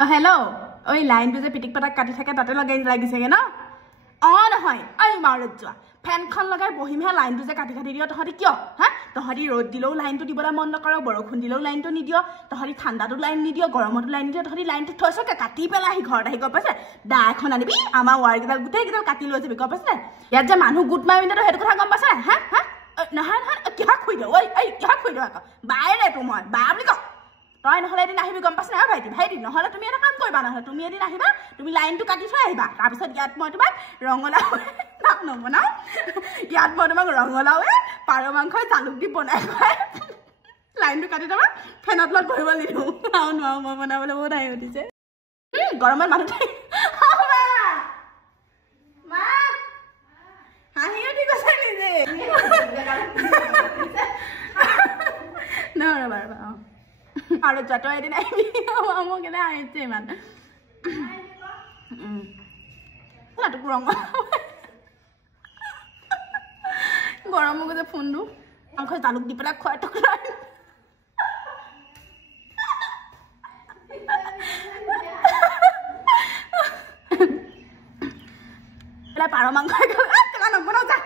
hello' ঐ লাইনটো যে পিটিক পাটাক কাটি থাকে তাতে লাগিছেগে ন নহয় ঐ মাৰত যোৱা ফেনখন লগাই বহিমহে লাইনটো যে কাটি দিয় তহঁতি কিয় হা তহঁতি ৰ'দ দিলেও লাইনটো দিবলৈ মন নকৰ বৰষুণ দিলেও লাইনটো নিদিয় তহঁতি ঠাণ্ডাটো লাইন নিদিয় গৰমতো লাইন নিদিয় তহঁতি লাইনটো থৈছকে কাটি পেলাই আহি ঘৰত আহি গম পাইছে দা এখন আনিবি আমাৰ ৱাৰকেইডাল গোটেইকেইডাল কাটি লৈ যাবি গম পাইছে ইয়াত যে মানুহ গোট মাৰি পিনে সেইটো কথা গম পাইছে হা হা নহয় কিহক খুই দিওঁ কিহক খুই দিওঁ আকৌ বায়েৰে তো মই বা বুলি কওঁ তই নহ'লে এদিন আহিবি গম পাইছ না ভাইটি নহ'লে তুমি এটা কাম কৰিবা নহ'লে তুমি এদিন আহিবা তুমি লাইনটো কাটি থৈ আহিবা তাৰপিছত ইয়াত মই তোমাক ৰঙালাও নবনাওঁ ইয়াত মই তোমাক ৰঙালাওৱে পাৰ মাংসই জালুক দি বনাই খুৱাই লাইনটো কাটি থবা ফেনত লগত বহিব নিদিওঁ নোৱাৰো মই বনাবলৈ বহুত আহি উঠিছে গৰমত মানুহ হাঁহি উঠি গৈছে নিজে নহয় ৰ'বা ৰ'বা আৰু যত এদিন আহিবি মোক কেনে আহিছে ইমান তোক গৰম গৈছে ফোনটো মাংস জালুক দি পেলাই খুৱাই তোক পাৰ মাংস নবনাও যা